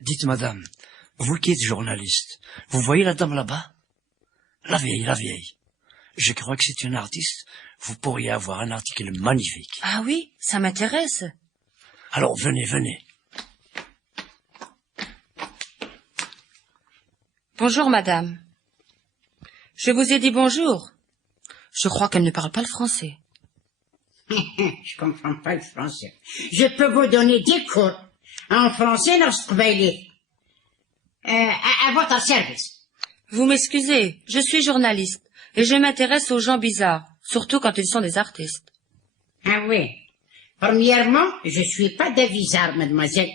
Dites, madame, vous qui êtes journaliste, vous voyez la dame là-bas? La vieille. Je crois que c'est une artiste. Vous pourriez avoir un article magnifique. Ah oui, ça m'intéresse. Alors, venez. Bonjour, madame. Je vous ai dit bonjour. Je crois qu'elle ne parle pas le français. Je comprends pas le français. Je peux vous donner 10 cours en français lorsque à votre service. Vous m'excusez, je suis journaliste et je m'intéresse aux gens bizarres, surtout quand ils sont des artistes. Ah oui. Premièrement, je suis pas d'Avisar, mademoiselle.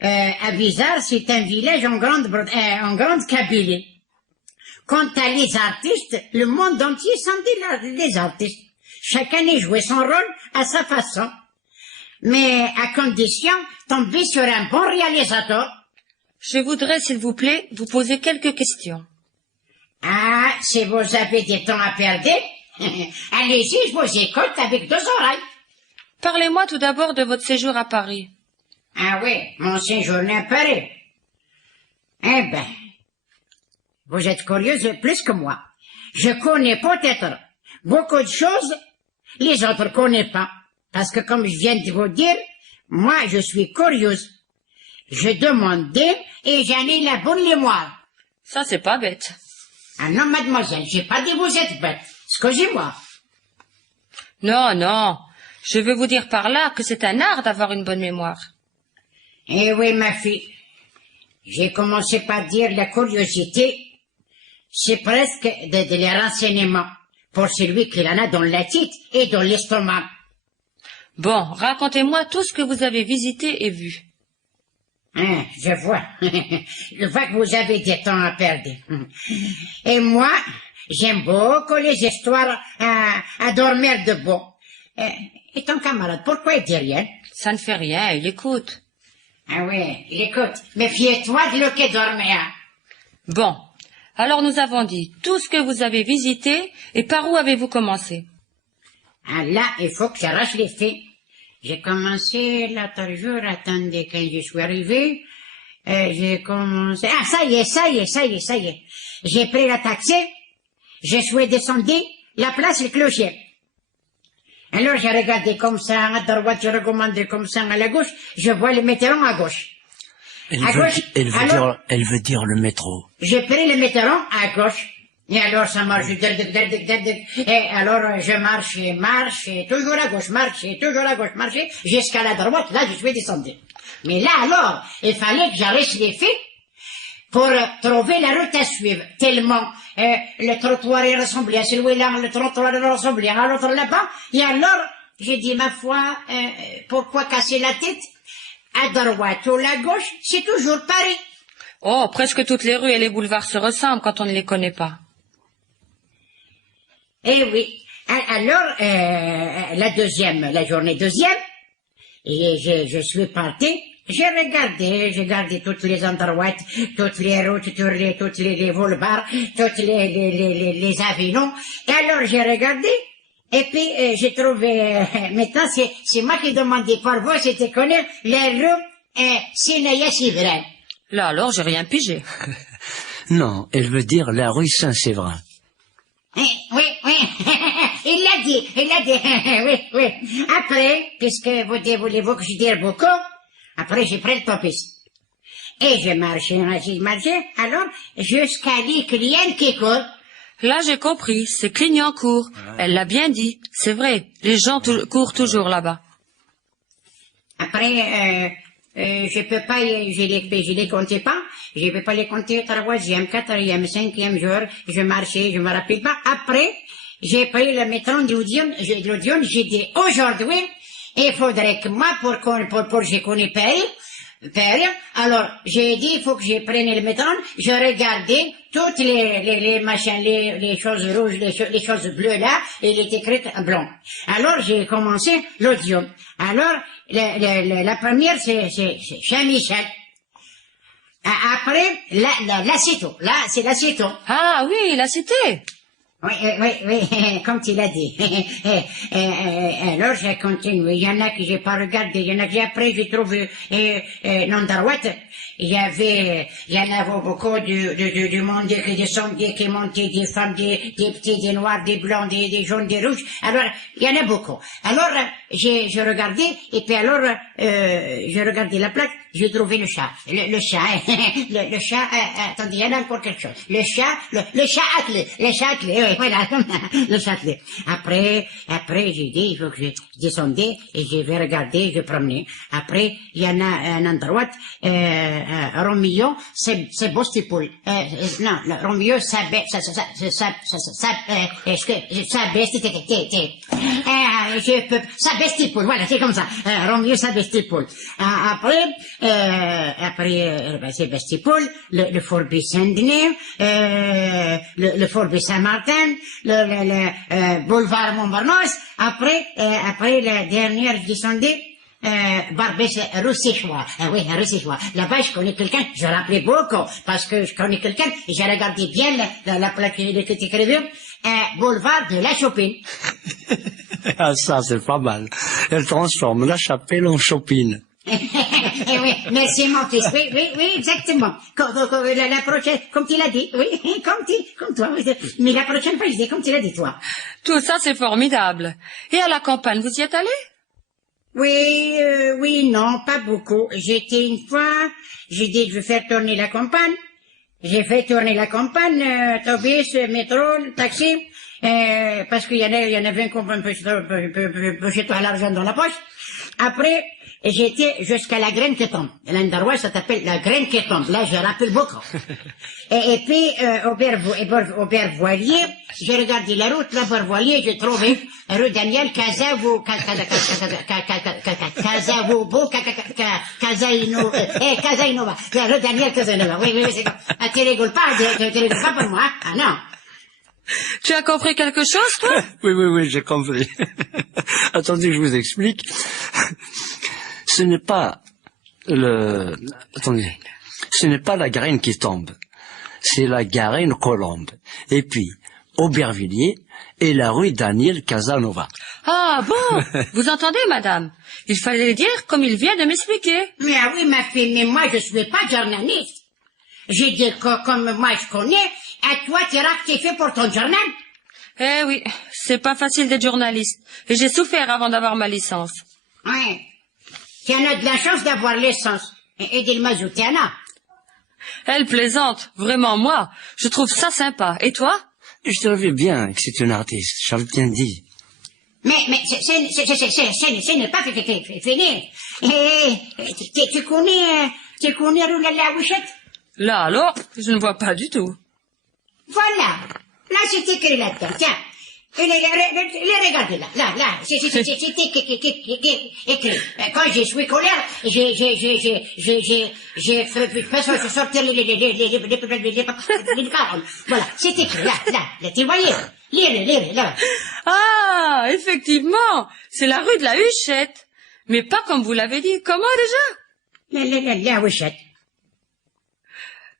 Avisar, c'est un village en grande Kabylie. Quant à les artistes, le monde entier s'en dit des artistes. Chacun y jouait son rôle à sa façon. Mais à condition de tomber sur un bon réalisateur. Je voudrais, s'il vous plaît, vous poser quelques questions. Ah, si vous avez du temps à perdre, allez-y, je vous écoute avec 2 oreilles. Parlez-moi tout d'abord de votre séjour à Paris. Ah oui, mon séjour à Paris. Eh ben, vous êtes curieuse plus que moi. Je connais peut-être beaucoup de choses, les autres connaissent pas. Parce que comme je viens de vous dire, moi je suis curieuse. Je demande et j'en ai la bonne mémoire. Ça, c'est pas bête. Ah non, mademoiselle, j'ai pas dit vous êtes bête. Excusez-moi. Non. Je veux vous dire par là que c'est un art d'avoir une bonne mémoire. Eh oui, ma fille. J'ai commencé par dire la curiosité. C'est presque de renseignements pour celui qui en a dans la tête et dans l'estomac. Bon, racontez-moi tout ce que vous avez visité et vu. Je vois. Je vois que vous avez du temps à perdre. Et moi, j'aime beaucoup les histoires à dormir debout. Et ton camarade, pourquoi il dit rien? Ça ne fait rien, il écoute. Ah oui, il écoute. Méfie-toi de l'eau qui dormir. Bon, alors nous avons dit tout ce que vous avez visité et par où avez-vous commencé? Ah là, il faut que j'arrache les filles. J'ai commencé l'autre jour, attendez, quand je suis arrivé, j'ai commencé... Ah, ça y est. J'ai pris la taxi, je suis descendu, la place le clocher. Alors j'ai regardé comme ça, à droite, je recommande comme ça à la gauche, je vois le métron à gauche. Elle veut dire le métro. J'ai pris le métron à gauche. Et alors ça marche, et alors je marche, toujours à gauche, marche, jusqu'à la droite, là je suis descendu. Mais là alors, il fallait que j'arrête les filles pour trouver la route à suivre, tellement le trottoir est ressemblé à celui-là, le trottoir est ressemblé à l'autre là-bas, et alors j'ai dit ma foi, pourquoi casser la tête? À droite ou à gauche, c'est toujours pareil. Oh, presque toutes les rues et les boulevards se ressemblent quand on ne les connaît pas. Eh oui. Alors, la journée deuxième, et je suis parti, j'ai regardé toutes les endroits, toutes les routes, toutes les boulevards, toutes les avenues. Et alors, j'ai regardé, et puis, j'ai trouvé, maintenant, c'est moi qui demandais par vous, c'était connaître les rues, Sénaya Sivren. Là alors, j'ai rien pigé. Non, elle veut dire la rue Saint-Séverin. Oui, il l'a dit, oui. Après, puisque vous voulez-vous que je dise beaucoup, après j'ai pris le topis. Et j'ai marché, alors, jusqu'à les clients qui courent. Là, j'ai compris, c'est Clignancourt. Elle l'a bien dit, c'est vrai, les gens courent toujours là-bas. Après, je peux pas, je les comptais pas, je peux pas les compter 3e, 4e, 5e jour, je marchais, je me rappelle pas. Après, j'ai pris le métro d'Odeon, j'ai dit, aujourd'hui, il faudrait que moi, pour je connais Paris, alors, j'ai dit, il faut que je prenne le métro, je regardais toutes les machins, les choses rouges, les choses bleues là, et il était écrit blanc. Alors, j'ai commencé l'Odeon. Alors, la première, c'est Saint-Michel. Après, la Cito. Là, c'est la Cito. Ah oui, la cité. Oui, comme tu l'as dit. Alors, j'ai continué. Il y en a que j'ai pas regardé, il y en a que après j'ai trouvé l'endroit. Il y en avait beaucoup du monde qui descendait, qui montait, des femmes, des petits, des noirs, des blancs, des jaunes, des rouges. Alors, il y en a beaucoup. Alors, j'ai regardé, et puis alors, j'ai regardé la plaque, j'ai trouvé le chat. Le chat, le chat, attendez, il y en a encore quelque chose. Le chat attelé, oui, voilà, le chat attelé. Après, j'ai dit, il faut que je descendais, et je vais regarder, je promenais. Après, il y en a un endroit, Romeo, c'est Bastipol. Non, Romeo, sa Bastipol, voilà, c'est comme ça. Romeo, sa Bastipol. Après, c'est Bastipol, le Faubourg Saint-Denis, le Faubourg Saint-Martin, le boulevard Montparnasse. Après, la dernière, je descendais, Barbès, Roussé-Choix. Oui, Roussé-Choix. Là-bas, je connais quelqu'un, je rappelais beaucoup, parce que je connais quelqu'un, et j'ai regardé bien la plaque qui était écrite, boulevard de la Chopine. Ah, ça, c'est pas mal. Elle transforme la chapelle en chopine. Oui, merci mon fils. Oui, exactement. La prochaine, comme tu l'as dit, oui, comme toi. Mais la prochaine fois, je dis comme tu l'as dit, toi. Tout ça, c'est formidable. Et à la campagne, vous y êtes allé? Oui, non, pas beaucoup. J'étais une fois, j'ai dit que je vais faire tourner la campagne. J'ai fait tourner la campagne, autobus, métro, taxi, parce qu'il y en avait un qu'on peut jeter l'argent dans la poche. Après, j'étais jusqu'à la graine qui tombe. L'endroit, ça s'appelle la graine qui tombe. Là, je rappelle beaucoup. Et puis, Aubervoilier, j'ai regardé la route, l'Aubervoilier, j'ai trouvé rue Daniel Casainova, rue Daniel Casainova. Oui, c'est comme. Ah, tu rigoles pas pour moi, hein? Ah, non. Tu as compris quelque chose, toi? Oui, j'ai compris. Attendez que je vous explique. Ce n'est pas ce n'est pas la graine qui tombe, c'est la graine colombe. Et puis, Aubervilliers et la rue Daniel Casanova. Ah bon? Vous entendez, madame? Il fallait dire comme il vient de m'expliquer. Mais ah oui, ma fille, mais moi, je suis pas journaliste. J'ai dit que, comme moi, je connais, à toi, tu rectifié pour ton journal. Eh oui, c'est pas facile d'être journaliste. Et j'ai souffert avant d'avoir ma licence. Ouais. Tu en as de la chance d'avoir l'essence. Et des mazout, tu en as. Elle plaisante. Vraiment, moi, je trouve ça sympa. Et toi? Je savais bien que c'est une artiste, j'avais bien dit. Mais ce n'est pas fini. Tu connais rue la Huchette? Là, alors, je ne vois pas du tout. Voilà. Là, c'est écrit là-dedans. Tiens. Regardez là. C'est écrit. Quand je suis colère, j'ai fait sortir les paroles. Voilà. C'est écrit là. Tu voyez? Lire, là. Ah, effectivement. C'est la rue de la Huchette. Mais pas comme vous l'avez dit. Comment déjà? La Huchette.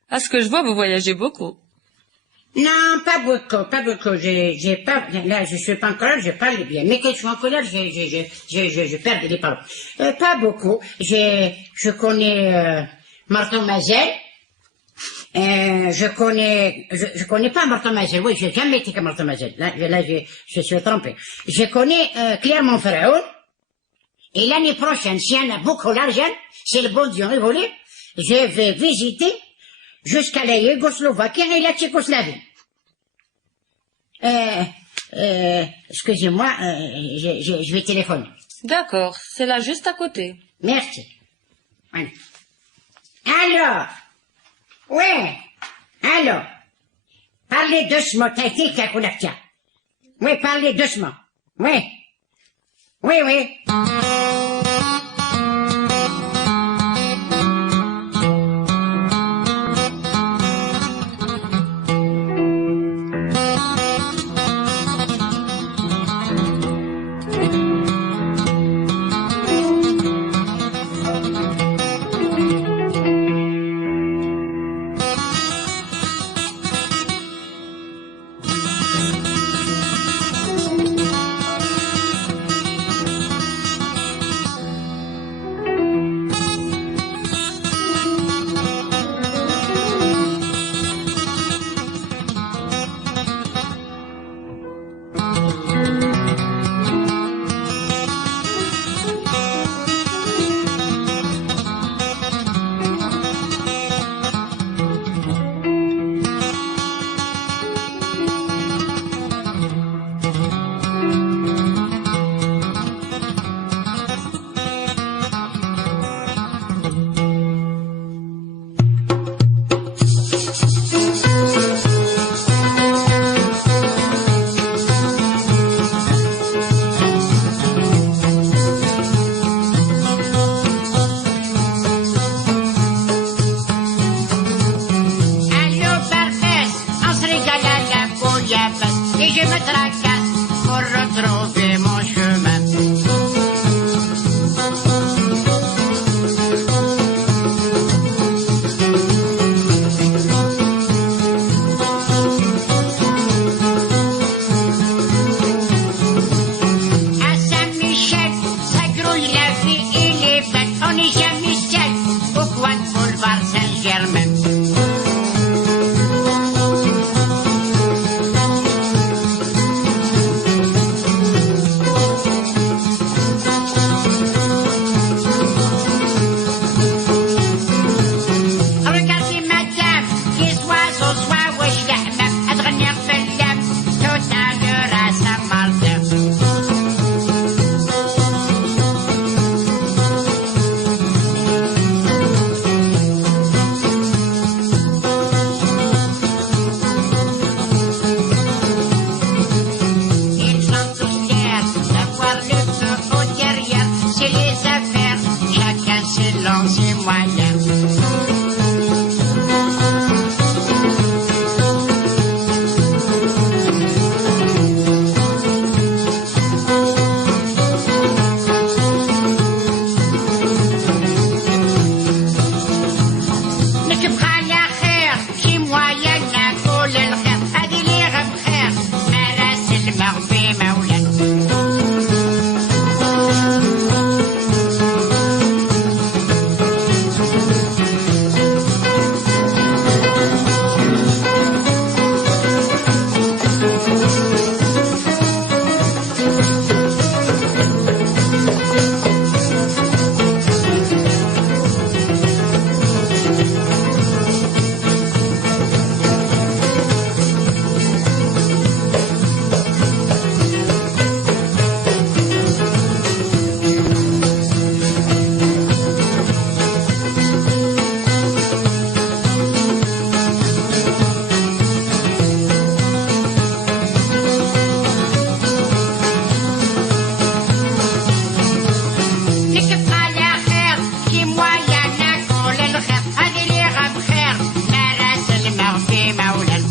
À ce que je vois, vous voyagez beaucoup. Non, pas beaucoup. J'ai pas, là, je suis pas en colère, je parle bien. Mais quand je suis en colère, je perds les paroles. Pas beaucoup. Je connais, Martin-Mazel. Je connais pas Martin-Mazel. Oui, j'ai jamais été qu'à Martin-Mazel. Là, je suis trompé. Je connais, Clermont-Ferrand. Et l'année prochaine, s'il y en a beaucoup d'argent, c'est le bon Dieu volé, je vais visiter jusqu'à la Yougoslovaquie et la Tchécoslavie. Excusez-moi, je vais téléphoner. D'accord, c'est là juste à côté. Merci. Voilà. Alors, ouais, alors, parlez doucement, t'as été Kakoulaktia. Oui, parlez doucement. Oui. Oui. je me tracasse pour retrouver mon chemin. À Saint-Michel, ça grouille la vie et les bêtes. On n'est jamais seul au coin de boulevard Saint-Germain. Regardez madame, les oiseaux wesh l'ahmam, ad غنير فلام, tout à l'heure à Saint-Martin. Ils sont tous fiers d'avoir le feu au derrière, c'est les affaires, chacun selon ses moyens. نكب على خير شي مويا ناكل الخير هادي لي غير بخير مراس المغفي مولان. نكب على خير شي مويا ناكل الخير هادي لي غير بخير مراس المغفي مولان.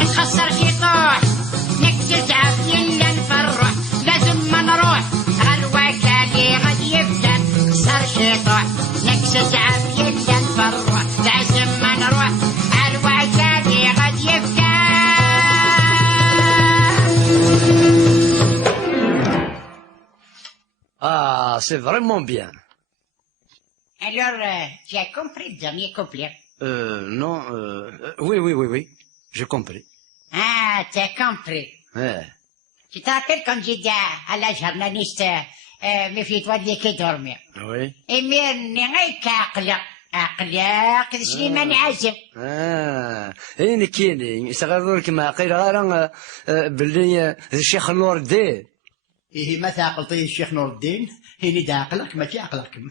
نخسر شي طوح نكتل تعافي لا نفرح لازم ما نروح غالوكالي غادي يفتن خسر شي طوح نكتل تعافي لا نفرح لازم ما نروح غالوكالي غادي يفتن. Ah, c'est vraiment bien. Alors, tu as compris le dernier couplet? Non, oui, j'ai compris. Ah, tu as compris. Ouais. Tu te rappelles quand j'ai dit à la journaliste, méfie-toi de qui dormir. Oui. إمير نغيك أقلق سليمان عازم. إيه كيني صغير كما قيل غير باللي الشيخ نور الدين. إيه ما تعقلتي الشيخ نور الدين هيني دا عقلك ما عقلكم.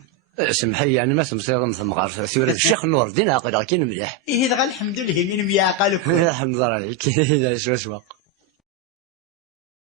سمحي يعني ما تمصير مثل غير سيرة الشيخ نور الدين عقل كين مليح. إيه دغا الحمد لله مين ميعقلكم. الحمد لله عليك. شو